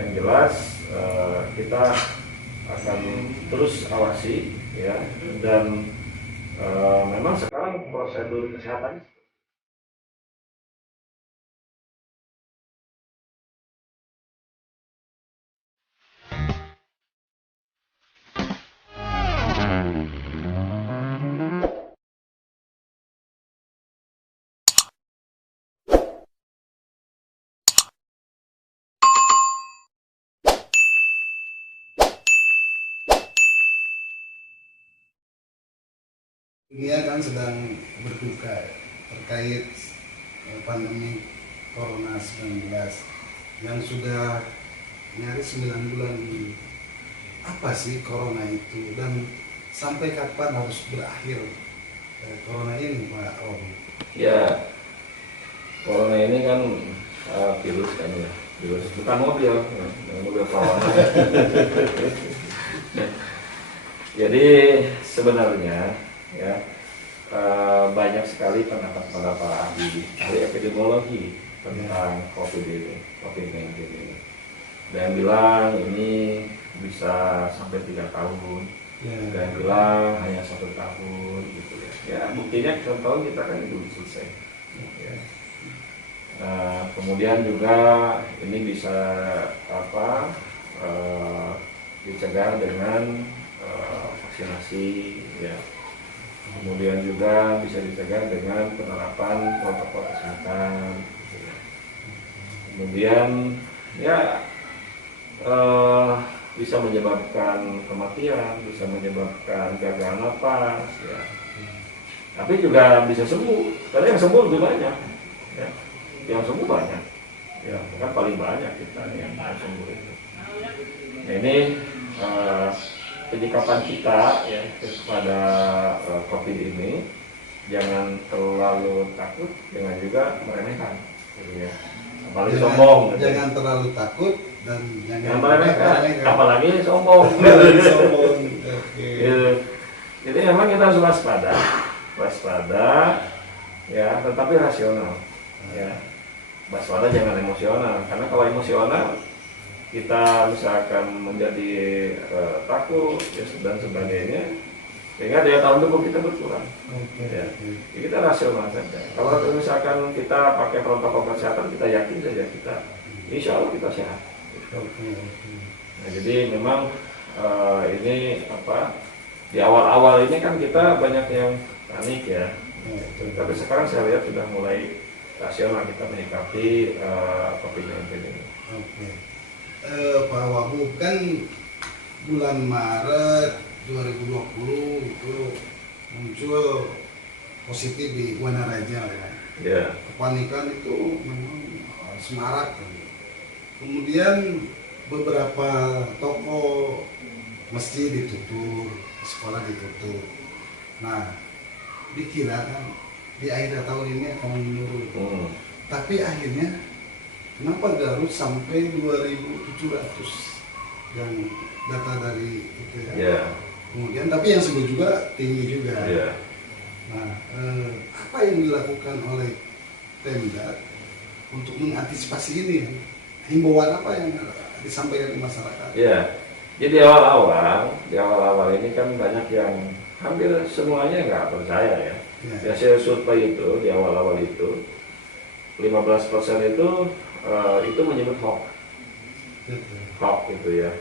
Yang jelas kita akan terus awasi ya, dan memang sekarang prosedur kesehatan dunia kan sedang berduka terkait pandemi Corona 19 yang sudah nyaris 9 bulan ini. Apa sih Corona itu dan sampai kapan harus berakhir Corona ini, Pak Robi? ya. Corona ini kan virus kan ya, virus bukan mobil, mobil corona. Jadi sebenarnya ya banyak sekali pendapat-pendapat ahli epidemiologi tentang COVID-19 ini. Ada yang bilang ini bisa sampai 3 tahun, ada yang bilang hanya 1 tahun gitu ya. Ya buktinya tahun kita kan belum selesai. Ya. Kemudian juga ini bisa dicegah dengan vaksinasi ya. Kemudian juga bisa dicegah dengan penerapan protokol kesehatan. Kemudian ya bisa menyebabkan kematian, bisa menyebabkan gagal napas ya. Tapi juga bisa sembuh, karena yang sembuh lebih banyak ya. Yang sembuh banyak ya, kan paling banyak kita yang sembuh itu. Nah, ini penyikapan kita ya kepada COVID ini, jangan terlalu takut, jangan juga meremehkan gitu ya. Apalagi sombong gitu. Jangan terlalu takut dan jangan meremehkan, apalagi sombong. Gitu. Jadi memang kita harus waspada ya, tetapi rasional ya. Waspada, jangan emosional, karena kalau emosional kita misalkan menjadi takut ya, dan sebagainya, sehingga daya tahan tubuh kita berkurang. Ya. Jadi kita rasional saja. Kalau misalkan kita pakai protokol kesehatan, kita yakin saja kita, insya Allah kita sehat. Nah, jadi memang ini di awal-awal ini kan kita banyak yang panik ya. Tapi sekarang saya lihat sudah mulai rasional kita menyikapi COVID-19 ini. Pak Wahbu, kan bulan Maret 2020 itu muncul positif di Wanaraja ya. Yeah. Kepanikan itu memang semarak. Kemudian beberapa toko, masjid ditutup, sekolah ditutup. Nah, dikira kan di akhir tahun ini akan menurun. Tapi akhirnya kenapa Garut sampai 2.700 yang data dari itu ya. Yeah. Kemudian tapi yang sembuh juga tinggi juga. Yeah. Nah, apa yang dilakukan oleh Pemda untuk mengantisipasi ini? Himbauan apa yang disampaikan ke masyarakat? Ya, jadi awal-awal ini kan banyak yang hampir semuanya nggak percaya ya. Ya, saya survei itu di awal-awal itu 15% itu menyebut hoax gitu ya.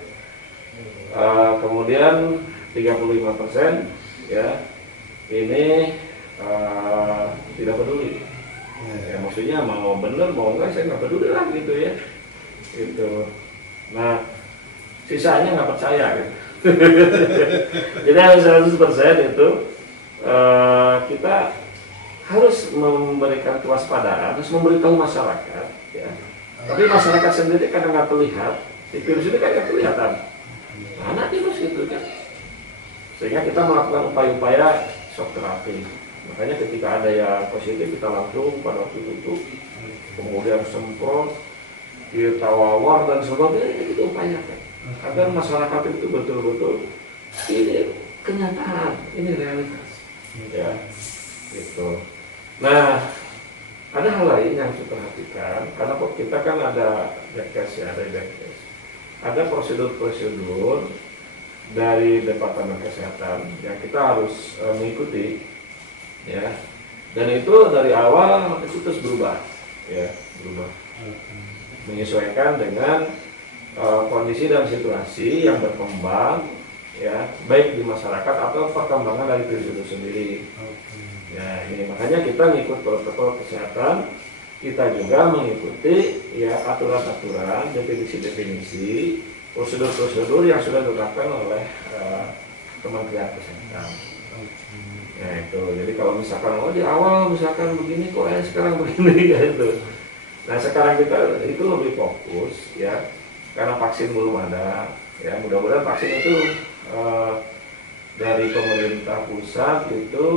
Kemudian 35% ya ini tidak peduli. Ya, maksudnya mau bener mau enggak saya nggak peduli lah gitu ya. Gitu. Nah, sisanya nggak percaya gitu. Jadi harus 100% itu kita harus memberikan kewaspadaan, harus memberitahu masyarakat ya. Tapi masyarakat sendiri kadang nggak terlihat, si virus itu kan nggak kelihatan. Mana virus itu kan? Sehingga kita melakukan upaya-upaya shock terapi. Makanya ketika ada yang positif kita langsung pada waktu itu kemudian semprot, kita tawar dan sebagainya, kita upayakan agar masyarakat itu betul-betul ini kenyataan, ini realitas ya gitu. Nah, ada hal lain yang harus diperhatikan karena kita kan ada backcase ya, ada backcase. ada prosedur-prosedur dari Departemen Kesehatan yang kita harus mengikuti, ya. Dan itu dari awal itu terus berubah, ya, berubah, menyesuaikan dengan kondisi dan situasi yang berkembang, ya, baik di masyarakat atau perkembangan dari virus itu sendiri. Ya, ini makanya kita ngikut protokol kesehatan, kita juga mengikuti ya aturan-aturan, definisi-definisi, prosedur-prosedur yang sudah ditetapkan oleh Kementerian Kesehatan. Nah itu, jadi kalau misalkan di awal misalkan begini kok sekarang begini ya itu. Nah sekarang kita itu lebih fokus ya, karena vaksin belum ada. Ya mudah-mudahan vaksin itu dari pemerintah pusat itu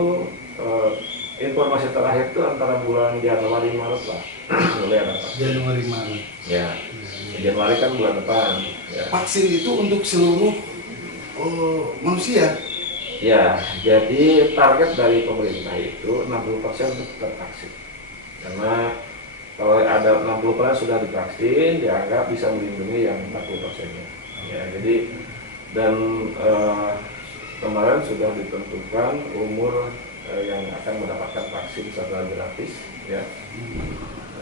informasi terakhir itu antara bulan Januari Maret lah mulai ada vaksin. Januari Maret. Ya, Januari kan bulan depan. Ya. Vaksin itu untuk seluruh manusia. Ya, jadi target dari pemerintah itu 60% untuk tervaksin. Karena kalau ada 60% sudah divaksin, dianggap bisa melindungi yang 40%-nya. Ya, jadi dan kemarin sudah ditentukan umur yang akan mendapatkan vaksin secara gratis, ya.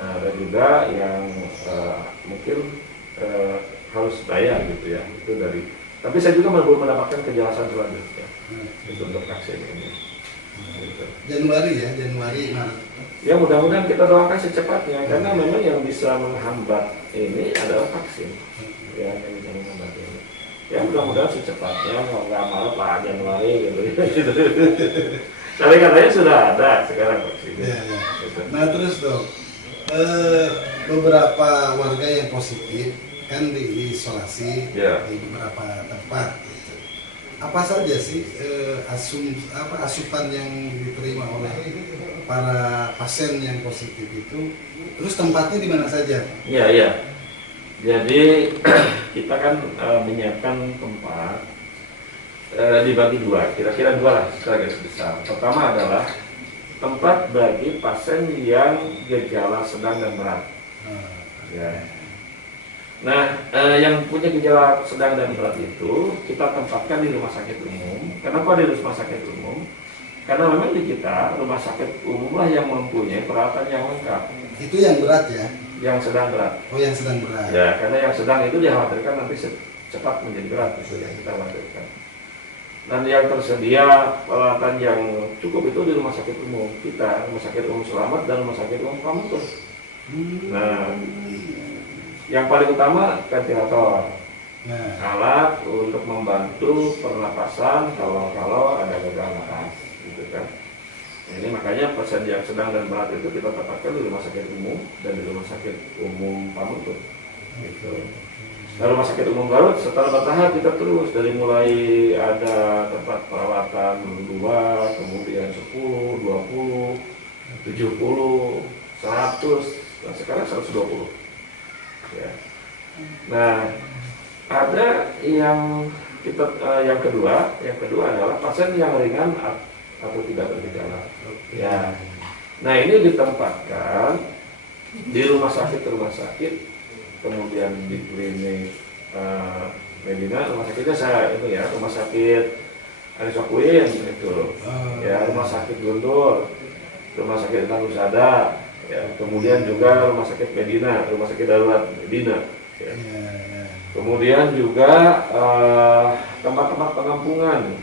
Nah, ada juga yang mungkin harus bayar gitu ya, itu dari. Tapi saya juga belum mendapatkan kejelasan selanjutnya itu untuk vaksin ini. Gitu. Januari ya, Januari Maret. Ya mudah-mudahan kita doakan secepatnya, karena memang yang bisa menghambat ini adalah vaksin. Ya, yang bisa menghambat ini. Ya mudah-mudahan secepatnya, nggak Maret lah, Januari gitu. Tapi katanya sudah ada sekarang vaksinnya. Ya, ya. Gitu. Nah terus dok, beberapa warga yang positif kan diisolasi Ya. di beberapa tempat. Gitu. Apa saja sih asupan yang diterima oleh para pasien yang positif itu? Terus tempatnya di mana saja? Iya, iya. Jadi kita kan menyiapkan tempat dibagi dua, kira-kira dua lah secara garis besar. Pertama adalah tempat bagi pasien yang gejala sedang dan berat. Ya. Nah, yang punya gejala sedang dan berat itu kita tempatkan di rumah sakit umum. Kenapa di rumah sakit umum? Karena memang di kita rumah sakit umum lah yang mempunyai peralatan yang lengkap. Itu yang berat ya? Yang sedang berat. Oh, yang sedang berat. Ya, karena yang sedang itu dikhawatirkan nanti cepat menjadi berat, itu yang kita khawatirkan. Dan yang tersedia peralatan yang cukup itu di rumah sakit umum kita, rumah sakit umum Selamat dan rumah sakit umum Pamungkas. Nah, yang paling utama ventilator, alat untuk membantu pernapasan kalau ada gagal napas, gitu kan. Ini makanya pasien yang sedang dan berat itu kita tempatkan di rumah sakit umum dan di rumah sakit umum Pamungkas. Gitu. Nah, rumah sakit umum Garut setelah bertahap kita terus dari mulai ada tempat perawatan 2, kemudian 10, 20, 70, 100, nah sekarang 120. Ya. Nah, ada yang yang kedua adalah pasien yang ringan atau tidak bergejala. Ya. Nah, ini ditempatkan di rumah sakit, kemudian di klinik Medina, rumah sakitnya saya itu ya, rumah sakit Arisokuin itu, ya, rumah sakit Guntur, rumah sakit Husada, ya, kemudian juga rumah sakit Medina, rumah sakit darurat Medina, ya. Kemudian juga tempat-tempat penampungan,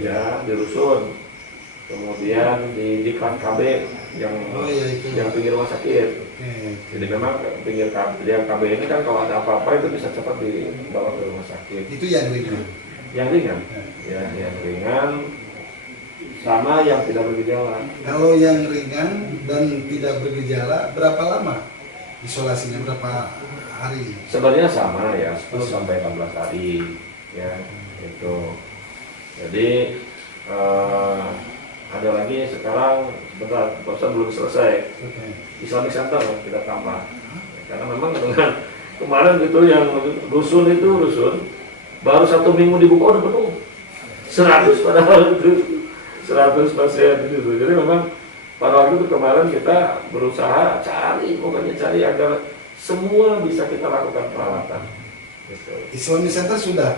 ya, di rusun, kemudian di Diklat KB yang pinggir rumah sakit. Jadi memang pinggir KB ini kan kalau ada apa-apa itu bisa cepat dibawa ke rumah sakit. Itu yang ringan. Yang ringan, ya, yang ringan sama yang tidak bergejala. Kalau yang ringan dan tidak bergejala berapa lama isolasinya, berapa hari? Sebenarnya sama ya, 10 sampai 14 hari, ya, itu. Jadi ada lagi sekarang, bentar, proses belum selesai. Islamic Center kita tambah, ya, karena memang dengan kemarin itu yang rusun baru 1 minggu dibuka udah penuh 100 padahal itu 100 pasien gitu. Jadi memang pada waktu itu kemarin kita berusaha cari agar semua bisa kita lakukan perawatan, Gitu. Islamic Center sudah.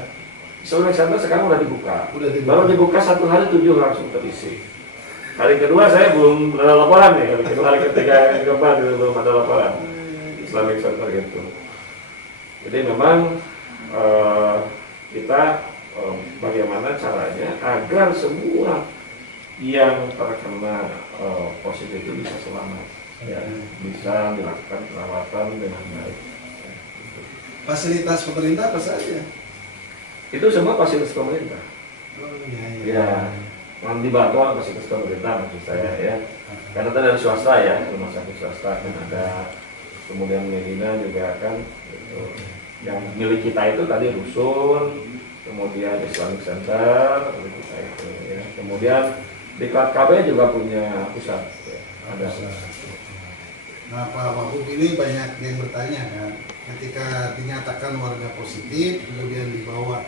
Islamic Center sekarang udah dibuka. Baru Baru dibuka 1 hari 7 langsung terisi. Hari kedua saya belum ada laporan nih. Hari ketiga yang keempat itu belum ada laporan. Islamic Center gitu. Jadi memang kita bagaimana caranya agar semua yang terkena positif itu bisa selamat, ya, bisa dilakukan perawatan dengan baik. Fasilitas pemerintah apa saja? Itu semua fasilitas pemerintah. Oh, Ya, yang dibantu oleh fasilitas pemerintah maksud saya ya. Karena tadi dari swasta ya, rumah sakit swasta kan ada, kemudian Medina juga kan. Gitu. Yang milik kita itu tadi rusun, kemudian Islamic Center, milik kita itu ya. Kemudian di KB juga punya pusat, ya. Ada. Nah, Pak Wahub, ini banyak yang bertanya kan, ketika dinyatakan warga positif, kemudian dibawa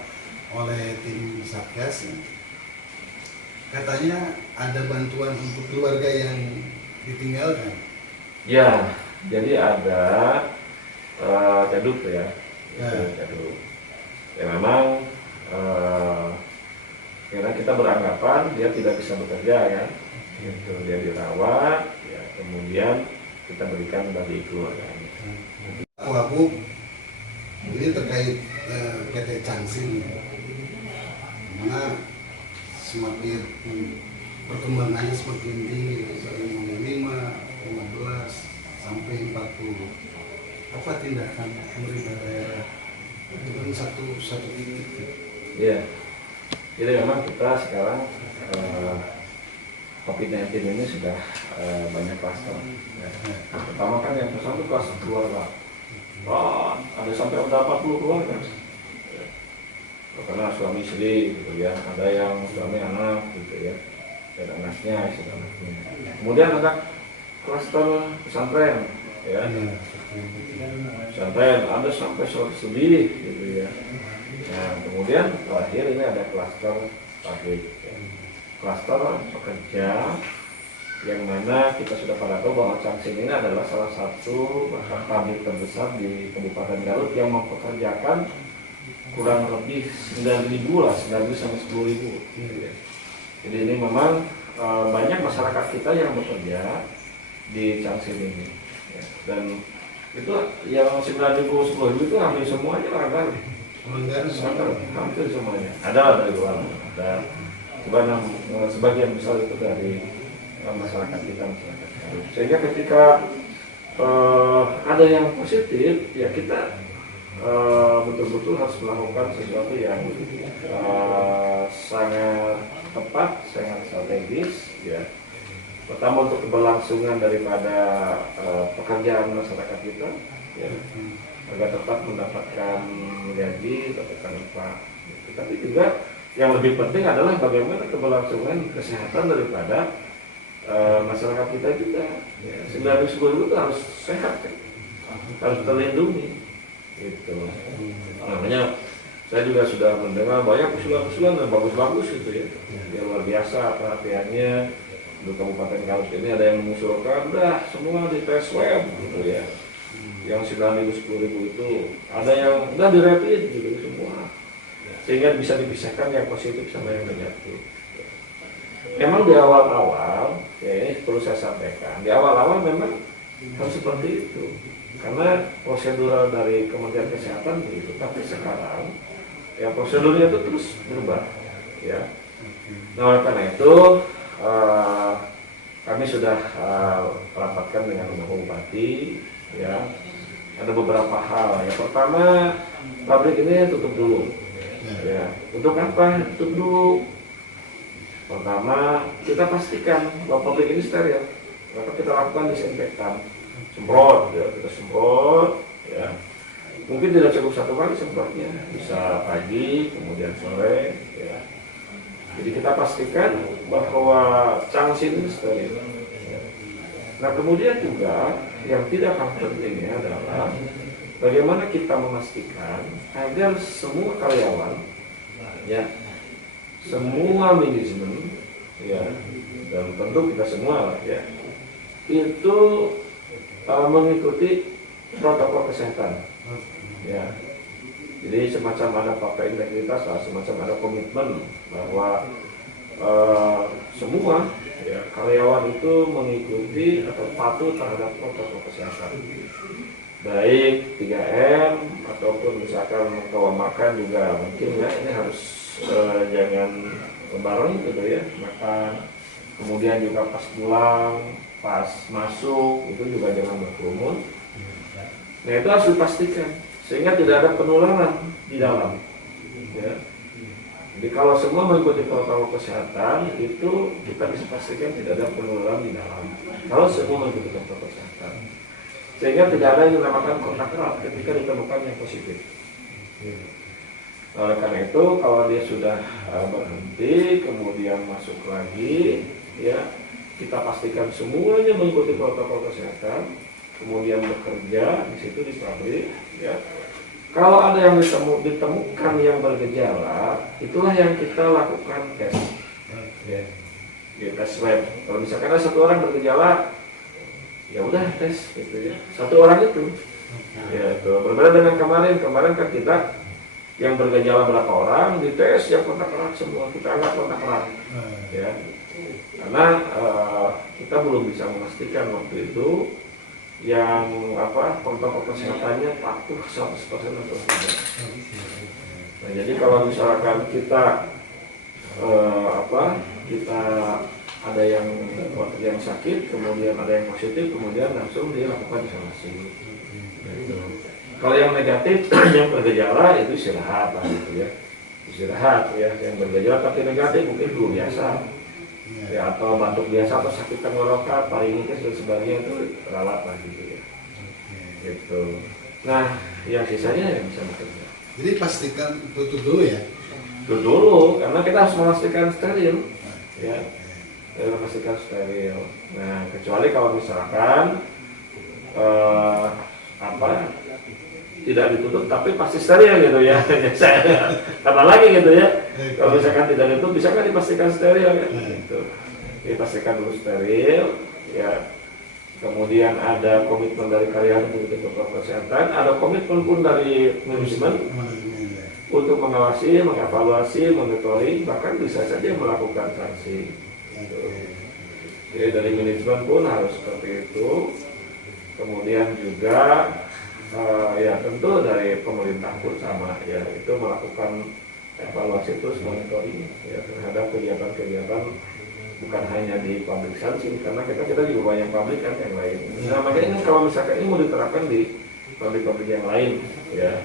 oleh tim Satgas, katanya ada bantuan untuk keluarga yang ditinggalkan. Ya, jadi ada caduk ya, Ya. caduk. Ya memang karena kita beranggapan dia tidak bisa bekerja kan, gitu. Dia dirawat, ya, kemudian kita berikan bagi keluarganya. Pak Wahub, ini terkait PT Changsin, mana semakin perkembangannya semakin tinggi dari 5, 15 sampai 40. Apa tindakan pemerintah daerah? Itu kan satu titik. Ya, jadi memang kita sekarang COVID-19 ini sudah banyak klaster. Ya. Pertama kan yang pertama itu klaster keluarga. Ada sampai 40 keluarga. Ya. Karena suami istri gitu ya, ada yang suami anak gitu ya, dan anaknya, istri anaknya. Kemudian ada klaster pesantren, ya. Pesantren ada sampai 100 lebih gitu ya. Nah, kemudian terakhir ini ada klaster pabrik, ya. Klaster pekerja yang mana kita sudah pada tahu bahwa Changsin ini adalah salah satu pabrik terbesar di Kabupaten Garut yang mempekerjakan kurang lebih 9.000 lah, 9.000 sampai 10.000. Jadi ini memang banyak masyarakat kita yang bekerja di Changsin ini, ya. Dan itu yang 9.000 10.000 itu hampir semuanya orang Garut. Hampir semuanya. Ada dari luar, ada sebagian besar itu dari masyarakat kita, masyarakat Garut. Sehingga ketika ada yang positif, ya kita betul-betul harus melakukan sesuatu yang sangat tepat, sangat strategis, ya. Pertama untuk keberlangsungan daripada pekerjaan masyarakat kita, ya, agar tetap mendapatkan gaji, mendapatkan upah. Tapi juga yang lebih penting adalah bagaimana keberlangsungan kesehatan daripada masyarakat kita juga. Ya, 9.000 itu harus sehat, kan? Harus terlindungi. Gitu. Makanya saya juga sudah mendengar banyak usulan-usulan yang bagus-bagus gitu ya. Yang luar biasa perhatiannya. Di Kabupaten Garut ini ada yang mengusulkan udah semua di tes swab gitu ya. Yang 9.000 10.000 itu ada yang udah dirapid gitu semua. Sehingga bisa dipisahkan yang positif sama yang negatif. Memang di awal-awal, ya ini perlu saya sampaikan, di awal-awal memang harus seperti itu. Karena prosedur dari Kementerian Kesehatan begitu, tapi sekarang ya prosedurnya itu terus berubah, ya. Nah, oleh karena itu kami sudah rapatkan dengan Bapak Bupati, ya. Ada beberapa hal. Yang pertama, pabrik ini tutup dulu, ya. Untuk apa tutup dulu? Pertama, kita pastikan bahwa pabrik ini steril. Maka kita lakukan disinfektan, semprot, ya, kita semprot, ya. Mungkin tidak cukup satu kali semprotnya, bisa pagi, kemudian sore, ya. Jadi kita pastikan bahwa Changsin ini steril. Ya. Nah, kemudian juga yang tidak kalah pentingnya adalah bagaimana kita memastikan agar semua karyawan, ya, semua manajemen, ya, dan tentu kita semua, ya, itu mengikuti protokol kesehatan, ya. Jadi semacam ada fakta integritas lah, semacam ada komitmen bahwa semua ya, karyawan itu mengikuti atau patuh terhadap protokol kesehatan, baik 3M ataupun misalkan kalau makan juga mungkin ya ini harus jangan bareng gitu ya, makan. Kemudian juga pas pulang, pas masuk itu juga jangan berkerumun. Nah itu harus dipastikan sehingga tidak ada penularan di dalam. Ya. Jadi kalau semua mengikuti protokol kesehatan itu kita bisa pastikan tidak ada penularan di dalam. Kalau semua mengikuti protokol kesehatan, sehingga tidak ada yang dinamakan kontak erat ketika ditemukan yang positif. Karena itu kalau dia sudah berhenti kemudian masuk lagi, ya kita pastikan semuanya mengikuti protokol kesehatan, kemudian bekerja di situ di pabrik, ya. Kalau ada yang ditemukan yang bergejala, itulah yang kita lakukan tes, ya, tes swab. Kalau misalkan ada satu orang bergejala, ya udah tes, gitu ya. Satu orang itu, ya itu berbeda dengan kemarin kan kita yang bergejala berapa orang dites, yang kontak erat semua kita anggap kontak erat, ya. Karena kita belum bisa memastikan waktu itu yang protokol kesehatannya patuh 100% atau tidak. Nah, jadi kalau misalkan kita kita ada yang sakit, kemudian ada yang positif, kemudian langsung dilakukan isolasi. Gitu. Kalau yang negatif, yang bergejala itu istirahat lah gitu ya, istirahat ya. Yang bergejala tapi negatif mungkin flu biasa, ya atau batuk biasa atau sakit tenggorokan, faringitis dan sebagainya itu rawat lah gitu ya. Gitu. Nah, yang sisanya yang bisa bekerja. Jadi pastikan tutup dulu ya. Tutup dulu, karena kita harus memastikan steril, ya. Kita memastikan steril. Nah, kecuali kalau misalkan tidak ditutup tapi pasti steril gitu ya. Apa lagi gitu ya. Kalau misalkan tidak ditutup bisa kan dipastikan steril ya. Gitu. Dipastikan dulu steril ya. Kemudian ada komitmen dari karyawan untuk protokol kesehatan, ada komitmen pun dari manajemen untuk mengawasi, mengevaluasi, monitoring, bahkan bisa saja melakukan sanksi. Gitu. Jadi dari manajemen pun harus seperti itu. Kemudian juga ya tentu dari pemerintah pun sama ya, itu melakukan evaluasi terus, monitoring ya terhadap kegiatan-kegiatan bukan hanya di pabrik sanksi, karena kita juga banyak pabrik kan yang lain. Nah makanya kalau misalkan ini mau diterapkan di pabrik-pabrik yang lain ya,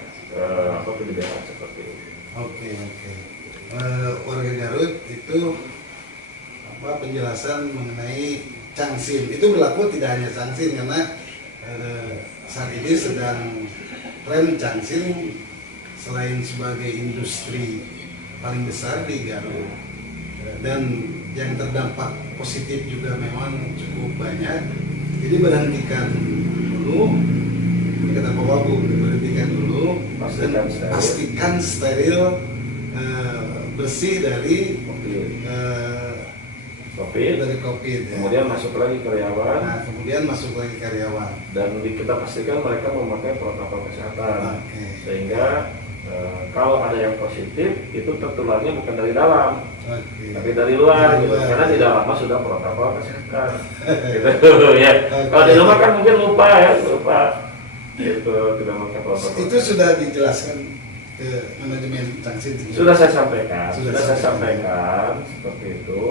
kebijakan seperti ini. Oke. Warga Garut itu penjelasan mengenai Changsin itu berlaku tidak hanya Changsin, karena saat ini sedang tren Changsin selain sebagai industri paling besar di Garut dan yang terdampak positif juga memang cukup banyak. Jadi berhentikan dulu, kata Pak Wabu, berhentikan dulu, pastikan steril, bersih dari COVID. Kemudian masuk lagi karyawan. Nah, kemudian masuk lagi karyawan. Dan kita pastikan mereka memakai protokol kesehatan. Sehingga kalau ada yang positif itu tertularnya bukan dari dalam, tapi dari luar, gitu. Karena di dalam sudah protokol kesehatan. Gitu ya. Kalau di rumah kan mungkin lupa, gitu, tidak memakai protokol. Itu sudah dijelaskan ke manajemen Changsin? Sudah saya sampaikan seperti itu.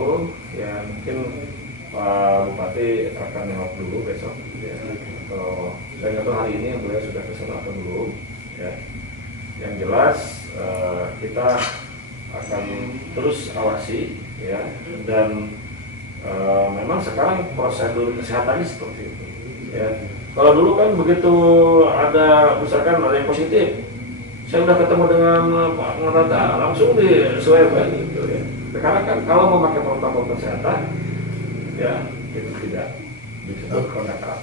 Ya mungkin Pak Bupati akan nengok dulu besok. Ya. Atau saya nggak tahu hari ini beliau sudah kesana atau belum. Ya. Yang jelas kita akan terus awasi ya, dan memang sekarang prosedur kesehatannya seperti itu ya. Kalau dulu kan begitu ada misalkan ada yang positif, saya udah ketemu dengan Pak Ngerata langsung di swab gitu ya. Sekarang kan kalau memakai protokol kesehatan ya itu tidak disebut kontak erat.